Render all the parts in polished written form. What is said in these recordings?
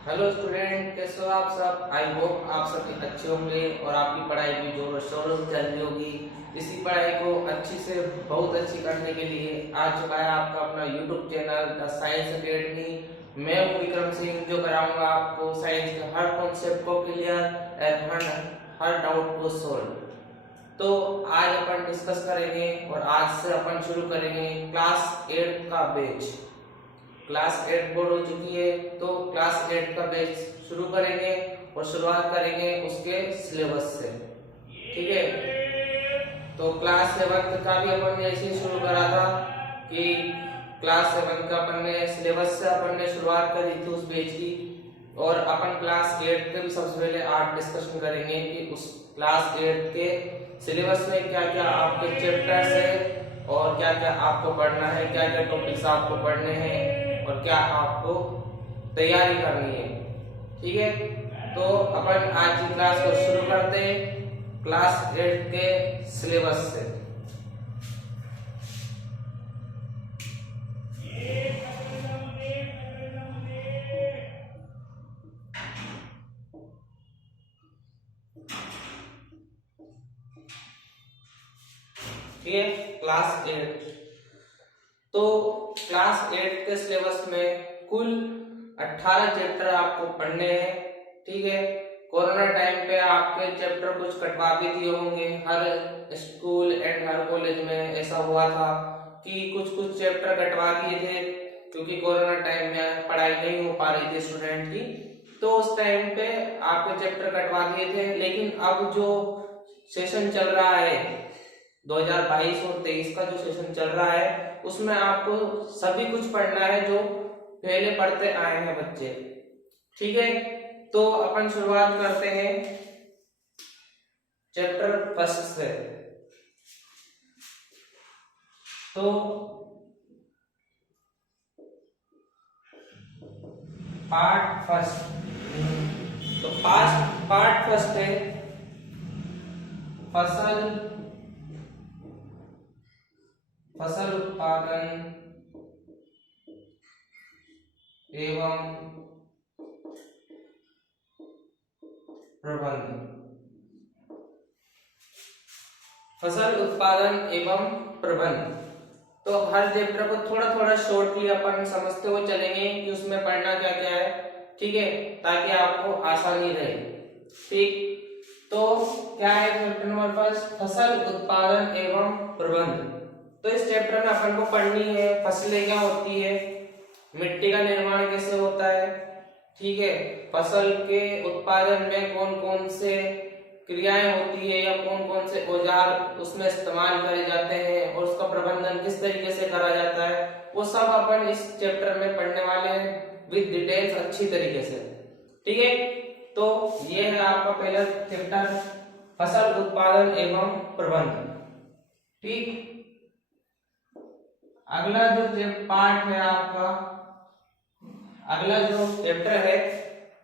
Hello student, कैसे हो आप सब। आई होप आप सभी अच्छे होंगे और आपकी पढ़ाई भी जोरों शोरों से चल रही होगी। इसी पढ़ाई को अच्छी से बहुत अच्छी करने के लिए आ चुका है आपका अपना YouTube channel the science academy. मैं हूं विक्रम सिंह, जो कराऊंगा आपको साइंस के हर कॉन्सेप्ट को क्लियर एंड हर डाउट को सोल्व। तो आज अपन डिस्कस करेंगे और आज से अपन शुरू करेंगे क्लास 8 का बैच। क्लास 8 बोर्ड हो चुकी है, तो क्लास 8 का बैच शुरू करेंगे और शुरुआत करेंगे उसके सिलेबस से। ठीक है, तो क्लास 7 का भी अपन ने ऐसे ही शुरू करा था कि क्लास 7 का अपन ने सिलेबस से अपन ने शुरुआत करी थी उस बैच की। और अपन क्लास 8 के भी सबसे पहले आज डिस्कशन करेंगे कि उस क्लास 8 के सिलेबस में क्या क्या आपके चैप्टर्स है और क्या क्या आपको पढ़ना है, क्या क्या टॉपिक्स आपको पढ़ने हैं और क्या आपको तैयारी करनी है। ठीक है, तो अपन आज की क्लास को शुरू करते हैं क्लास 8 के सिलेबस से। ठीक है, क्लास 8। तो क्लास 8 के सिलेबस में कुल 18 चैप्टर आपको पढ़ने हैं। ठीक है, कोरोना टाइम पे आपके चैप्टर कुछ कटवा भी दिए होंगे। हर स्कूल एंड हर कॉलेज में ऐसा हुआ था कि कुछ कुछ चैप्टर कटवा दिए थे, क्योंकि कोरोना टाइम में पढ़ाई नहीं हो पा रही थी स्टूडेंट की। तो उस टाइम पे आपके चैप्टर कटवा दिए थे। लेकिन अब जो सेशन चल रहा है 2022 और 23 का जो सेशन चल रहा है, उसमें आपको सभी कुछ पढ़ना है जो पहले पढ़ते आए हैं बच्चे। ठीक है, तो अपन शुरुआत करते हैं चैप्टर फर्स्ट से। तो पार्ट फर्स्ट, तो पार्ट फर्स्ट है फसल उत्पादन एवं प्रबंधन। फसल उत्पादन एवं प्रबंधन, तो हर चैप्टर को थोड़ा थोड़ा शॉर्टली अपन समझते हुए चलेंगे कि उसमें पढ़ना क्या क्या है। ठीक है, ताकि आपको आसानी रहे। ठीक, तो क्या है चैप्टर नंबर फर्स्ट, फसल उत्पादन एवं प्रबंधन। तो इस चैप्टर में अपन को पढ़नी है फसलें क्या होती है, मिट्टी का निर्माण कैसे होता है। ठीक है, फसल के उत्पादन में कौन कौन से क्रियाएं होती है या कौन कौन से औजार उसमें इस्तेमाल करे जाते हैं और उसका प्रबंधन किस तरीके से करा जाता है, वो सब अपन इस चैप्टर में पढ़ने वाले हैं विद डिटेल्स अच्छी तरीके से। ठीक है, तो ये है आपका पहला चैप्टर फसल उत्पादन एवं प्रबंधन। ठीक, अगला जो पार्ट है आपका, अगला जो चैप्टर है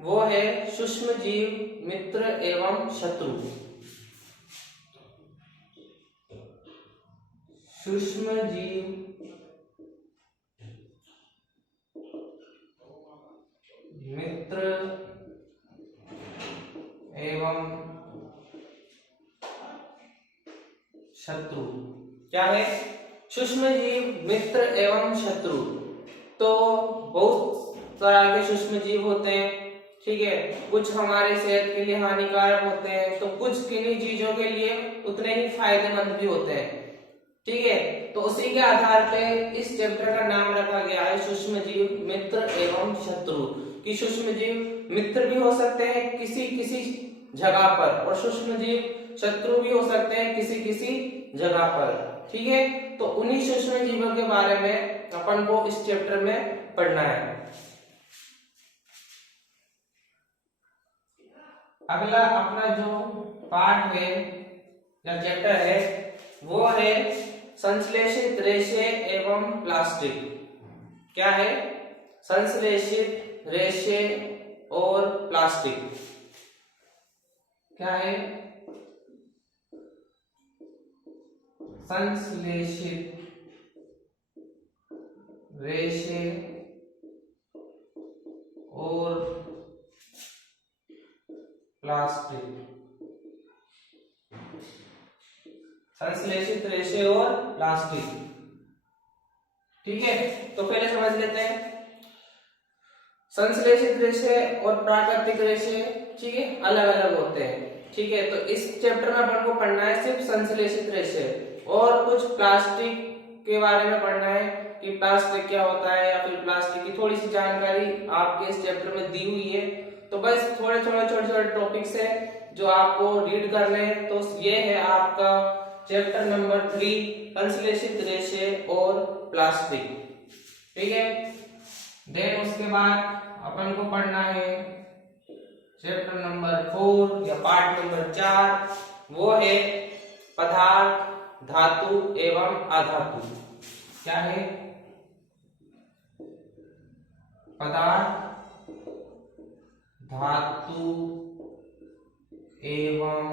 वो है सूक्ष्म जीव मित्र एवं शत्रु। सूक्ष्म जीव मित्र एवं शत्रु। क्या है सूक्ष्म जीव मित्र एवं शत्रु। तो बहुत तरह के सूक्ष्म जीव होते हैं। ठीक है, कुछ हमारे सेहत के लिए हानिकारक होते हैं, तो कुछ किन्हीं चीजों के लिए उतने ही फायदेमंद भी होते हैं। ठीक है, तो उसी के आधार पे इस चैप्टर का नाम रखा गया है सूक्ष्म जीव मित्र एवं शत्रु। कि सूक्ष्म जीव मित्र भी हो सकते हैं किसी किसी जगह पर और सूक्ष्म जीव शत्रु भी हो सकते हैं किसी किसी जगह पर। ठीक है, तो उन्हीं सूक्ष्म जीवों के बारे में अपन को इस चैप्टर में पढ़ना है। अगला अपना जो पार्ट है या चैप्टर है वो है संश्लेषित रेशे एवं प्लास्टिक। क्या है संश्लेषित रेशे और प्लास्टिक। क्या है संश्लेषित रेशे और प्लास्टिक, संश्लेषित रेशे और प्लास्टिक। ठीक है, तो पहले समझ लेते हैं संश्लेषित रेशे और प्राकृतिक रेशे। ठीक है, अलग अलग होते हैं। ठीक है, तो इस चैप्टर में अपन को पढ़ना है सिर्फ संश्लेषित रेशे और कुछ प्लास्टिक के बारे में पढ़ना है कि प्लास्टिक क्या होता है या फिर प्लास्टिक की थोड़ी सी जानकारी आपके इस चैप्टर में दी हुई है। तो बस थोड़े थोड़े छोटे छोटे टॉपिक्स है जो आपको रीड करने हैं। तो ये है आपका चैप्टर नंबर 3 संश्लेषित रेशे और प्लास्टिक। ठीक है, देन उसके बाद अपन को पढ़ना है चैप्टर नंबर 4 या पार्ट नंबर 4, वो है पदार्थ, धातु एवं अधातु। क्या है? पदार्थ, धातु एवं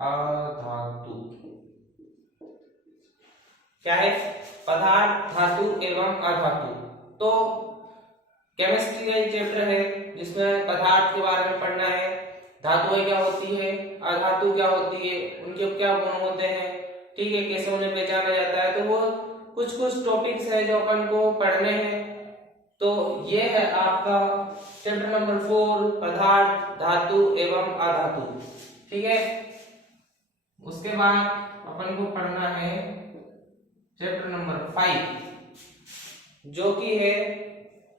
अधातु। क्या है? पदार्थ, धातु एवं अधातु। तो केमिस्ट्री का एक चैप्टर है जिसमें पदार्थ के बारे में पढ़ना है, धातुएं क्या होती है, अधातु क्या होती है, उनके क्या गुण होते हैं। ठीक है, कैसे उन्हें पहचाना जाता है। तो वो कुछ कुछ टॉपिक्स है जो अपन को पढ़ने हैं। तो ये है आपका चैप्टर नंबर 4 पदार्थ, धातु एवं अधातु। ठीक है, उसके बाद अपन को पढ़ना है चैप्टर नंबर 5 जो कि है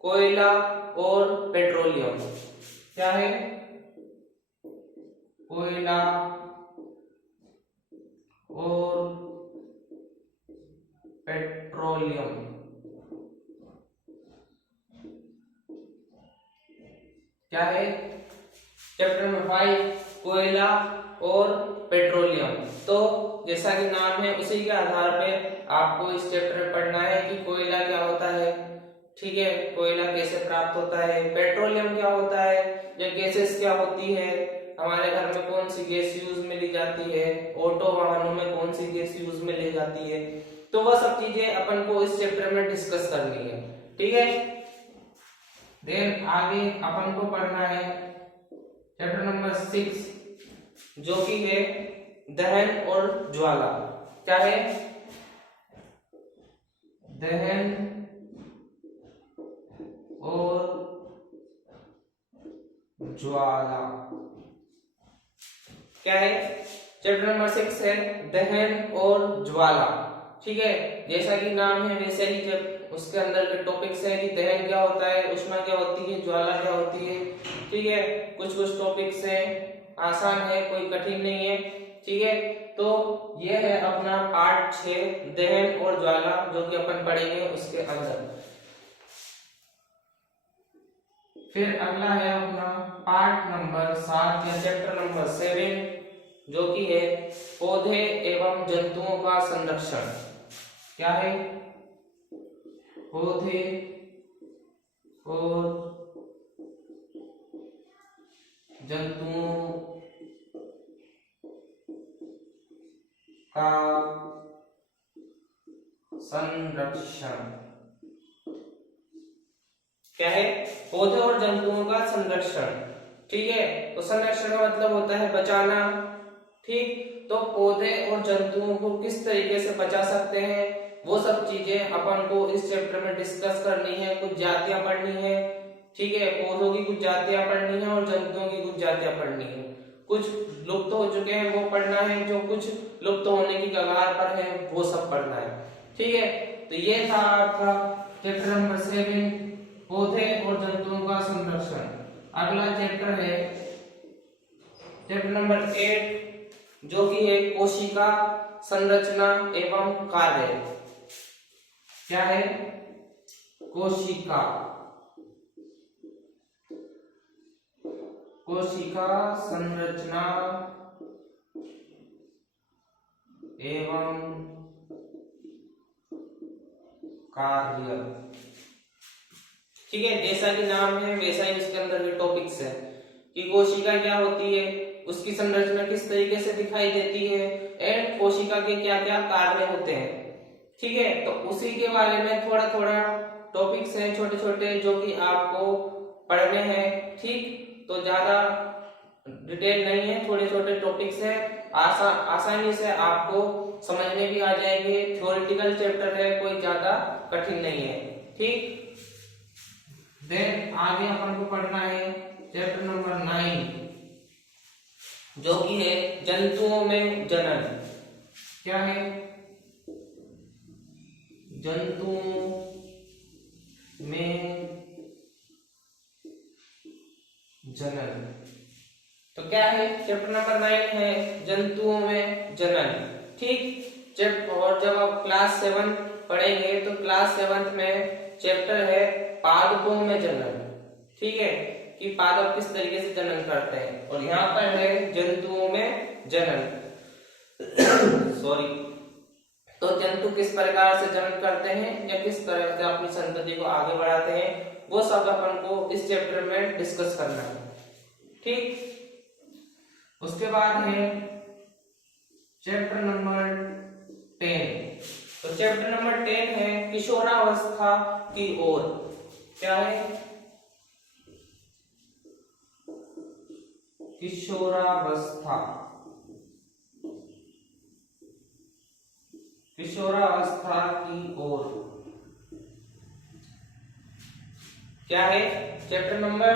कोयला और पेट्रोलियम। क्या है? कोयला और पेट्रोलियम। क्या है? चैप्टर नंबर 5 कोयला और पेट्रोलियम। तो जैसा कि नाम है उसी के आधार पे आपको इस चैप्टर में पढ़ना है कि कोयला क्या होता है। ठीक है, कोयला कैसे प्राप्त होता है, पेट्रोलियम क्या होता है, या गैसेस क्या होती है, हमारे घर में कौन सी गैस यूज में ली जाती है, ऑटो वाहनों में कौन सी गैस यूज में ली जाती है। तो वह सब चीजें अपन को इस चैप्टर में डिस्कस करनी है। ठीक है, देन आगे अपन को पढ़ना है चैप्टर नंबर 6 जो कि है दहन और ज्वाला। क्या है? दहन और ज्वाला। क्या है? चैप्टर नंबर 6 है दहन और ज्वाला। ठीक है, जैसा कि नाम है वैसे ही जब उसके अंदर के टॉपिक्स है कि दहन क्या होता है, उष्मा क्या होती है, ज्वाला क्या होती है। ठीक है, कुछ कुछ टॉपिक्स है, आसान है, कोई कठिन नहीं है। ठीक है, तो ये है अपना पार्ट 6 दहन और ज्वाला जो कि अपन पढ़ेंगे उसके अंदर। फिर अगला है अपना पार्ट नंबर 7 या चैप्टर नंबर 7 जो कि है पौधे एवं जंतुओं का संरक्षण। क्या है? पौधे और जंतुओं का संरक्षण। क्या है? पौधे और जंतुओं का संरक्षण। ठीक है, तो संरक्षण का मतलब होता है बचाना। ठीक, तो पौधे और जंतुओं को किस तरीके से बचा सकते हैं वो सब चीजें अपन को इस चैप्टर में डिस्कस करनी है। कुछ जातियां पढ़नी है। ठीक है, पौधों की कुछ जातियां पढ़नी है और जंतुओं की कुछ जातियां पढ़नी है। कुछ लुप्त हो चुके हैं वो पढ़ना है, जो कुछ लुप्त होने की कगार पर है वो सब पढ़ना है। ठीक है, तो ये था आपका चैप्टर नंबर 7 पौधे और जंतुओं का संरक्षण। अगला चैप्टर है चैप्टर नंबर 8 जो कि है कोशिका संरचना एवं कार्य। क्या है? कोशिका, कोशिका संरचना एवं कार्य। ठीक है, जैसा कि नाम है वैसा ही उसके अंदर के टॉपिक्स है कि कोशिका क्या होती है, उसकी संरचना किस तरीके से दिखाई देती है एंड कोशिका के क्या क्या कार्य होते हैं। ठीक है, तो उसी के बारे में थोड़ा थोड़ा टॉपिक्स हैं छोटे छोटे जो कि आपको पढ़ने हैं। ठीक, तो ज्यादा डिटेल नहीं है, थोड़े छोटे टॉपिक्स है, आसानी से आपको समझ में भी आ जाएंगे। थ्योरेटिकल चैप्टर है, कोई ज्यादा कठिन नहीं है। ठीक, देन आगे अपन को पढ़ना है चैप्टर नंबर 9 जो कि है जंतुओं में जनन। क्या है? जंतुओं में जनन। तो क्या है? चैप्टर नंबर 9 है जंतुओं में जनन। ठीक, और जब आप क्लास 7 पढ़ेंगे तो क्लास 7 में चैप्टर है पादपों में जनन। ठीक है, कि पादप किस तरीके से जनन करते हैं, और यहाँ पर है जंतुओं में जनन। सॉरी। तो जंतु किस प्रकार से जनन करते हैं या किस तरह से अपनी संतति को आगे बढ़ाते हैं, वो सब अपन को इस चैप्टर में डिस्कस करना है। ठीक, उसके बाद है चैप्टर नंबर 10। तो चैप्टर नंबर 10 है किशोरावस्था की ओर। क्या है? किशोरावस्था। किशोरावस्था की ओर क्या है? चैप्टर नंबर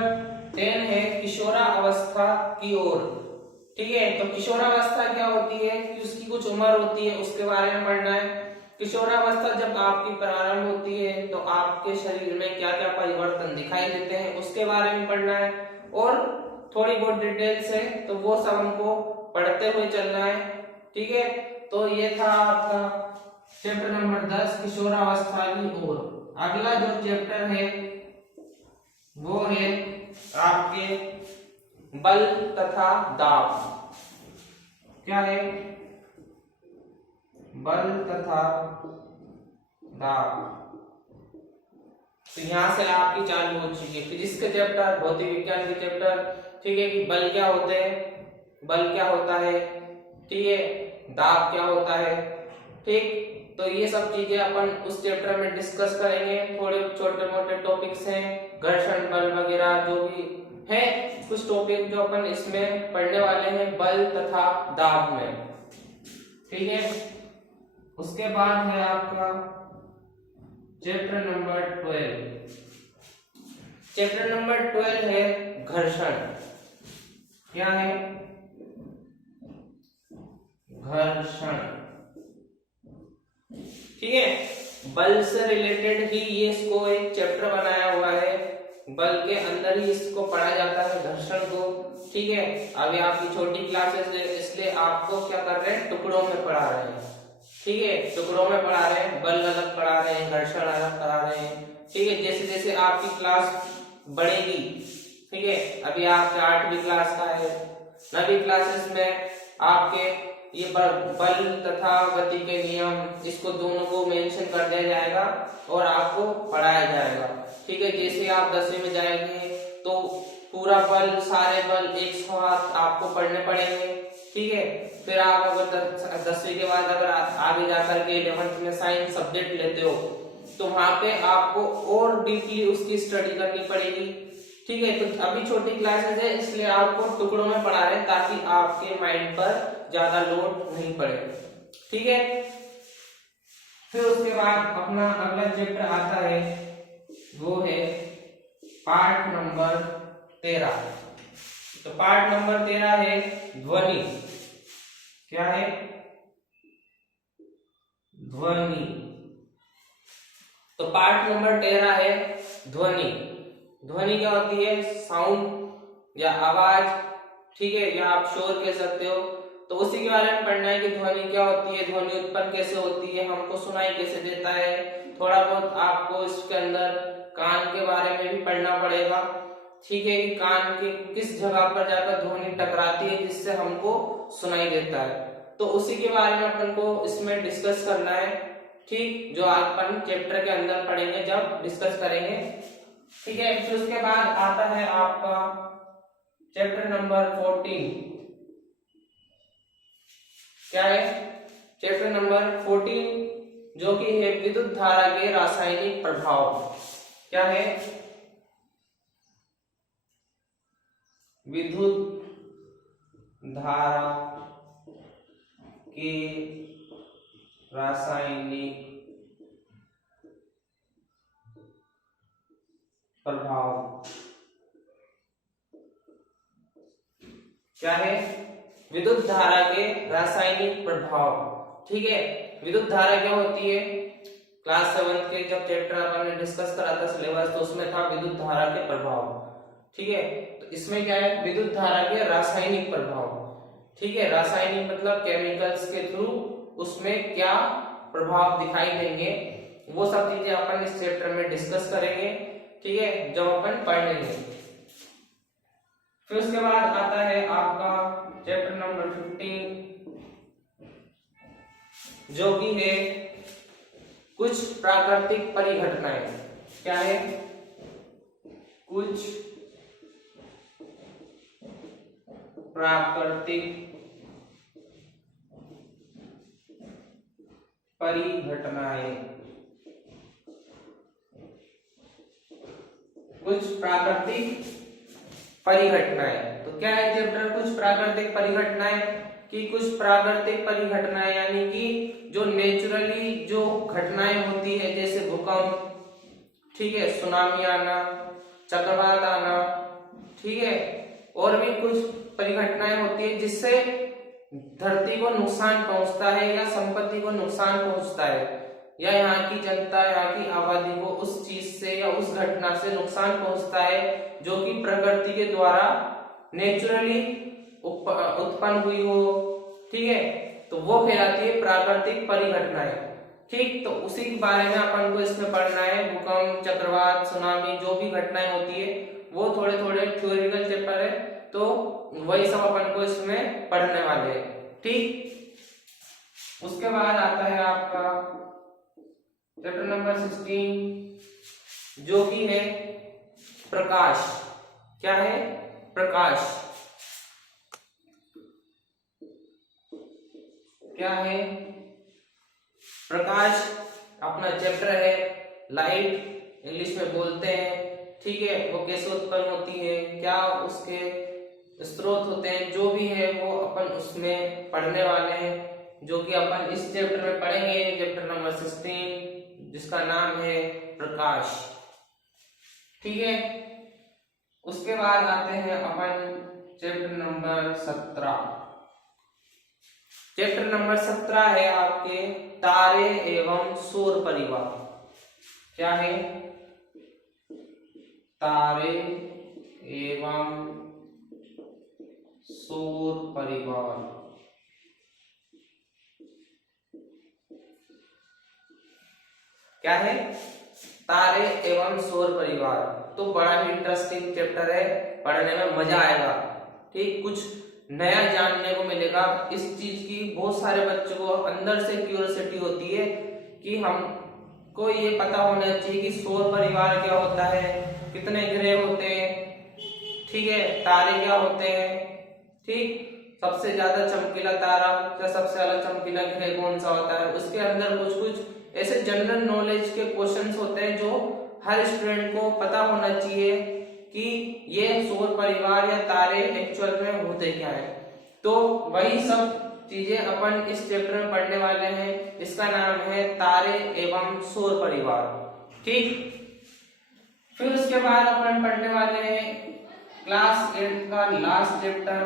10 है किशोरावस्था की ओर। ठीक है, तो किशोरावस्था क्या होती है कि उसकी कुछ उम्र होती है, उसके बारे में पढ़ना है। किशोरावस्था जब आपकी प्रारंभ होती है तो आपके शरीर में क्या क्या परिवर्तन दिखाई देते हैं उसके बारे में पढ़ना है, और थोड़ी बहुत डिटेल से तो वो सब हमको पढ़ते हुए चलना है। ठीक है, तो ये था आपका चैप्टर नंबर 10 किशोरावस्था की ओर। अगला जो चैप्टर है वो है आपके बल तथा दाब। क्या है? बल तथा दाब। तो यहां से आपकी चालू हो चुकी है फिजिक्स के चैप्टर, भौतिक विज्ञान के चैप्टर। ठीक है, कि बल क्या होते हैं, बल क्या होता है, ठीक है, दाब क्या होता है। ठीक, तो ये सब चीजें अपन उस चैप्टर में डिस्कस करेंगे। थोड़े छोटे मोटे टॉपिक्स हैं, घर्षण बल वगैरह जो भी है, कुछ टॉपिक जो अपन इसमें पढ़ने वाले हैं बल तथा दाब में। ठीक है, उसके बाद है आपका चैप्टर नंबर 12। चैप्टर नंबर 12 है घर्षण। क्या है? घर्षण। ठीक है, बल से रिलेटेड ही ये इसको एक चैप्टर बनाया हुआ है, बल के अंदर ही इसको पढ़ा जाता है घर्षण को। ठीक है, अभी आपकी छोटी क्लासेस है इसलिए आपको क्या कर रहे हैं, टुकड़ों में पढ़ा रहे हैं। ठीक है, टुकड़ों में पढ़ा रहे हैं, बल अलग पढ़ा रहे हैं, घर्षण अलग पढ़ा रहे हैं। ठीक है, जैसे जैसे आपकी क्लास बढ़ेगी, ठीक है, अभी आपके 8वीं क्लास का है, 9वीं क्लासेस में आपके ये बल तथा गति के नियम, इसको दोनों को मेंशन कर दिया जाएगा और आपको पढ़ाया जाएगा। ठीक है, जैसे आप 10वीं में जाएंगे तो पूरा बल, सारे बल एक साथ आपको पढ़ने पड़ेंगे। ठीक है, फिर आप अगर 10वीं के बाद अगर आगे जाकर के 11th में साइंस सब्जेक्ट लेते हो तो वहां पे आपको और डीपली उसकी स्टडी करनी पड़ेगी। ठीक है, तो अभी छोटी क्लासेस है इसलिए आपको टुकड़ों में पढ़ा रहे हैं ताकि आपके माइंड पर ज्यादा लोड नहीं पड़े। ठीक है, फिर उसके बाद अपना अगला चैप्टर आता है वो है पार्ट नंबर 13। तो पार्ट नंबर 13 है ध्वनि। क्या है? ध्वनि। तो पार्ट नंबर 13 है ध्वनि। ध्वनि क्या होती है? साउंड या आवाज। ठीक है, या आप शोर कह सकते हो। तो उसी के बारे में पढ़ना है कि ध्वनि क्या होती है, ध्वनि उत्पन्न कैसे होती है, हमको सुनाई कैसे देता है। थोड़ा बहुत आपको इसके अंदर कान के बारे में भी पढ़ना पड़ेगा। ठीक है, कि कान के किस जगह पर जाकर ध्वनि टकराती है जिससे हमको सुनाई देता है। तो उसी के बारे में अपन को इसमें डिस्कस करना है। ठीक, जो अपन चैप्टर के अंदर पढ़ेंगे जब डिस्कस करेंगे। ठीक है, फिर उसके बाद आता है आपका चैप्टर नंबर 14। क्या है? चैप्टर नंबर 14 जो कि है विद्युत धारा के रासायनिक प्रभाव। क्या है? विद्युत धारा के रासायनिक प्रभाव। क्या है? विद्युत धारा के रासायनिक प्रभाव। ठीक है, विद्युत धारा क्या होती है? क्लास 7 के जब चैप्टर अपन ने डिस्कस करा था सिलेबस, तो उसमें था विद्युत धारा के प्रभाव। ठीक है, तो इसमें क्या है? विद्युत धारा के रासायनिक प्रभाव। ठीक है, रासायनिक मतलब केमिकल्स के थ्रू उसमें क्या प्रभाव दिखाई देंगे, वो सब चीजें अपन इस चैप्टर में डिस्कस करेंगे। ठीक है, जब अपन पढ़ लेंगे। फिर उसके बाद आता है आपका चैप्टर नंबर 15, जो कि है कुछ प्राकृतिक परिघटनाएं। क्या है? कुछ प्राकृतिक परिघटनाएं। कुछ प्राकृतिक परिघटनाएं। तो क्या है चैप्टर? कुछ प्राकृतिक परिघटनाएं। कि कुछ प्राकृतिक परिघटनाएं यानी कि जो नेचुरली जो घटनाएं होती है, जैसे भूकंप, ठीक है, सुनामी आना, चक्रवात आना, ठीक है, और भी कुछ परिघटनाएं होती है जिससे धरती को नुकसान पहुंचता है या संपत्ति को नुकसान पहुंचता है, या यहाँ की जनता, यहाँ की आबादी को उस चीज से या उस घटना से नुकसान पहुंचता है जो कि प्रकृति के द्वारा नेचुरली उत्पन्न हुई हो। ठीक है, तो वो कहलाती है प्राकृतिक परिघटनाएं। ठीक, तो उसी के बारे में अपन को इसमें पढ़ना है। भूकंप, चक्रवात, सुनामी, जो भी घटनाएं होती है वो थोड़े थोड़े थ्योरेटिकल चैप्टर है, तो वही सब अपन को इसमें पढ़ने वाले हैं। ठीक, उसके बाद आता है आपका चैप्टर नंबर 16, जो कि है प्रकाश। क्या है? प्रकाश। क्या है? प्रकाश अपना चैप्टर है। लाइट इंग्लिश में बोलते हैं। ठीक है, वो कैसे उत्पन्न होती है, क्या उसके स्रोत होते हैं, जो भी है वो अपन उसमें पढ़ने वाले हैं, जो कि अपन इस चैप्टर में पढ़ेंगे, चैप्टर नंबर 16, जिसका नाम है प्रकाश। ठीक है, उसके बाद आते हैं अपन चैप्टर नंबर 17। चैप्टर नंबर 17 है आपके तारे एवं सौर परिवार। क्या है? तारे एवं सौर परिवार। क्या है? तारे एवं सौर परिवार। तो बड़ा ही इंटरेस्टिंग चैप्टर है, पढ़ने में मजा आएगा। ठीक, कुछ नया जानने को मिलेगा। इस चीज की बहुत सारे बच्चों को अंदर से क्यूरियोसिटी होती है कि हमको ये पता होना चाहिए कि सौर परिवार क्या होता है, कितने ग्रह होते हैं, ठीक है, तारे क्या होते हैं, ठीक, सबसे ज्यादा चमकीला तारा या सबसे ज्यादा चमकीला ग्रह कौन सा होता है। उसके अंदर कुछ कुछ ऐसे जनरल नॉलेज के क्वेश्चंस होते हैं जो हर स्टूडेंट को पता होना चाहिए कि ये सौर परिवार या तारे एक्चुअल में होते क्या है। तो वही सब चीजें अपन इस चैप्टर में पढ़ने वाले हैं। इसका नाम है तारे एवं सौर परिवार। ठीक, फिर उसके बाद अपन पढ़ने वाले हैं क्लास 8 का लास्ट चैप्टर,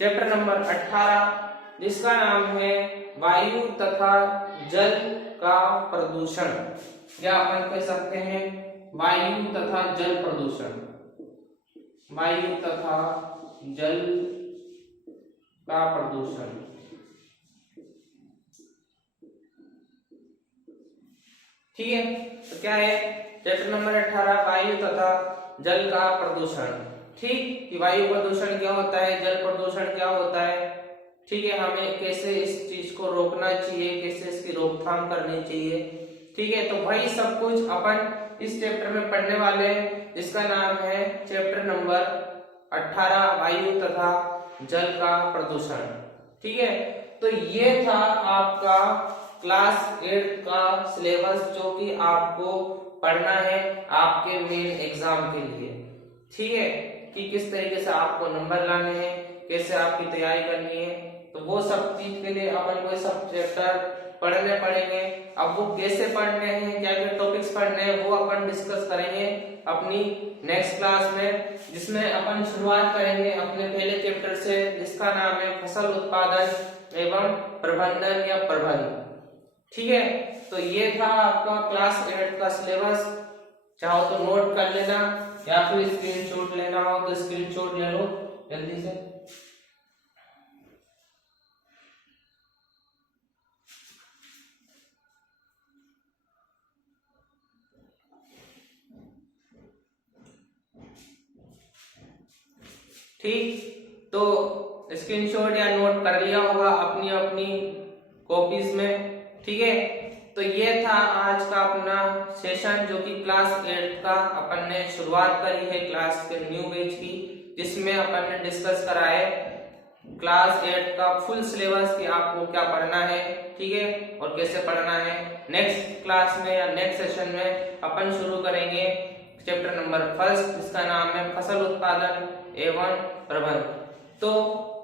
चैप्टर नंबर 18, जिसका नाम है वायु तथा जल का प्रदूषण, या अपन कह सकते हैं वायु तथा जल प्रदूषण। वायु तथा जल का प्रदूषण। ठीक है, तो क्या है चैप्टर नंबर 18, वायु तथा जल का प्रदूषण। ठीक, कि वायु प्रदूषण क्या होता है, जल प्रदूषण क्या होता है, ठीक है, हमें कैसे इस चीज को रोकना चाहिए, कैसे इसकी रोकथाम करनी चाहिए। ठीक है, तो वही सब कुछ अपन इस चैप्टर में पढ़ने वाले हैं, जिसका नाम है चैप्टर नंबर 18, वायु तथा जल का प्रदूषण। ठीक है, तो ये था आपका क्लास 8 का सिलेबस, जो कि आपको पढ़ना है आपके मेन एग्जाम के लिए। ठीक है, कि किस तरीके से आपको नंबर लाने हैं, कैसे आपकी तैयारी करनी है। तो वो सब चीज के लिए अपन को सब चैप्टर पढ़ने पड़ेंगे। अब वो कैसे पढ़ने हैं, क्या क्या टॉपिक्स पढ़ने हैं, वो अपन डिस्कस करेंगे अपनी नेक्स्ट क्लास में, जिसमें अपन शुरुआत करेंगे अपने पहले चैप्टर से, जिसका नाम है फसल उत्पादन एवं प्रबंधन या प्रबंध। ठीक है, तो ये था आपका क्लास 8 का सिलेबस। चाहो तो नोट कर लेना या फिर स्क्रीनशॉट लेना हो तो स्क्रीनशॉट ले लो जल्दी से। ठीक, तो स्क्रीनशॉट या नोट कर लिया होगा अपनी अपनी कॉपीज में। ठीक है, तो ये था आज का अपना सेशन, जो कि क्लास 8 का अपन ने शुरुआत करी है क्लास के न्यू बैच की, जिसमें अपन ने डिस्कस करा है क्लास 8 का फुल सिलेबस कि आपको क्या पढ़ना है। ठीक है, और कैसे पढ़ना है। नेक्स्ट क्लास में या नेक्स्ट सेशन में अपन शुरू करेंगे चैप्टर नंबर 1, जिसका नाम है फसल उत्पादन एवं प्रबंध। तो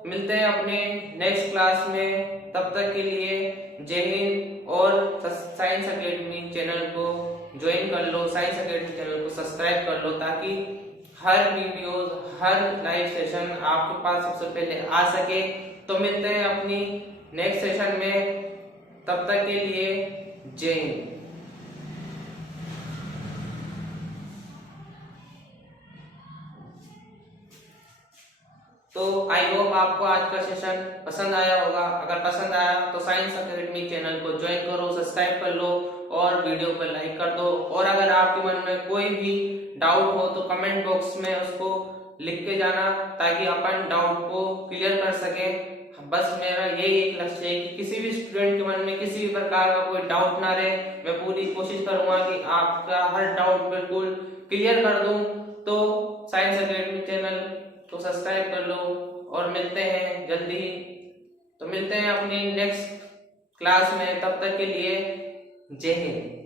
मिलते हैं अपने नेक्स्ट क्लास में, तब तक के लिए जय हिंद। और साइंस एकेडमी चैनल को ज्वाइन कर लो, साइंस एकेडमी चैनल को सब्सक्राइब कर लो, ताकि हर वीडियोस, हर लाइव सेशन आपके पास सबसे पहले आ सके। तो मिलते हैं अपनी नेक्स्ट सेशन में, तब तक के लिए जय हिंद। तो आई होप आपको आज का सेशन पसंद आया होगा। अगर पसंद आया तो साइंस एकेडमी चैनल को ज्वाइन करो, सब्सक्राइब कर लो और वीडियो पर लाइक कर दो। और अगर आपके मन में कोई भी डाउट हो तो कमेंट बॉक्स में उसको लिख के जाना, ताकि अपन डाउट को क्लियर कर सके। बस मेरा यही एक लक्ष्य है कि किसी भी स्टूडेंट के मन में किसी भी प्रकार का कोई डाउट ना रहे। मैं पूरी कोशिश करूंगा कि आपका हर डाउट बिल्कुल क्लियर कर दूं। तो साइंस एकेडमी चैनल तो सब्सक्राइब कर लो और मिलते हैं जल्दी। तो मिलते हैं अपनी नेक्स्ट क्लास में, तब तक के लिए जय हिंद।